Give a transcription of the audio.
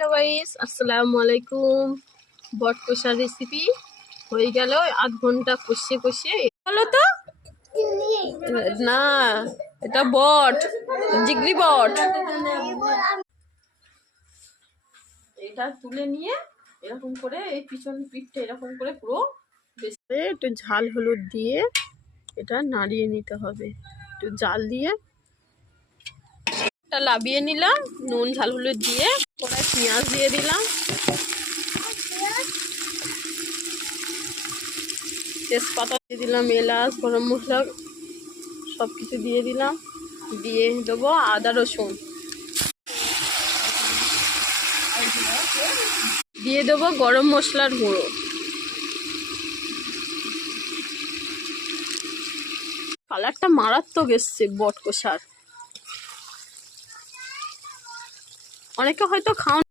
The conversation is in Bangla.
হ্যালো গাইস, আসসালামু আলাইকুম। বট কষার রেসিপি হয়ে গেল, আধ ঘণ্টা কষিয়ে কষিয়ে। বলো তো? না, এটা বট, জিগরি বট। এটা তুলে নিয়ে এরকম করে, এই পিছন পিঠটা এরকম করে পুরো একটু ঝাল হলুদ দিয়ে এটা নাড়িয়ে নিতে হবে। একটু জাল দিয়ে এটা লাভিয়ে নিলাম, নুন, ঝাল হলুদ দিয়ে কড়াই পেঁয়াজ দিয়ে দিলাম। তেজপাতা দিয়ে দিলাম, এলাচ, গরম মশলা সব কিছু দিয়ে দিলাম। দিয়ে দেবো আদা, রসুন। দিয়ে দেবো গরম মশলার গুঁড়ো। কালারটা মারাত্মক এসছে বট কষার অনেকে হয়তো খাওয়া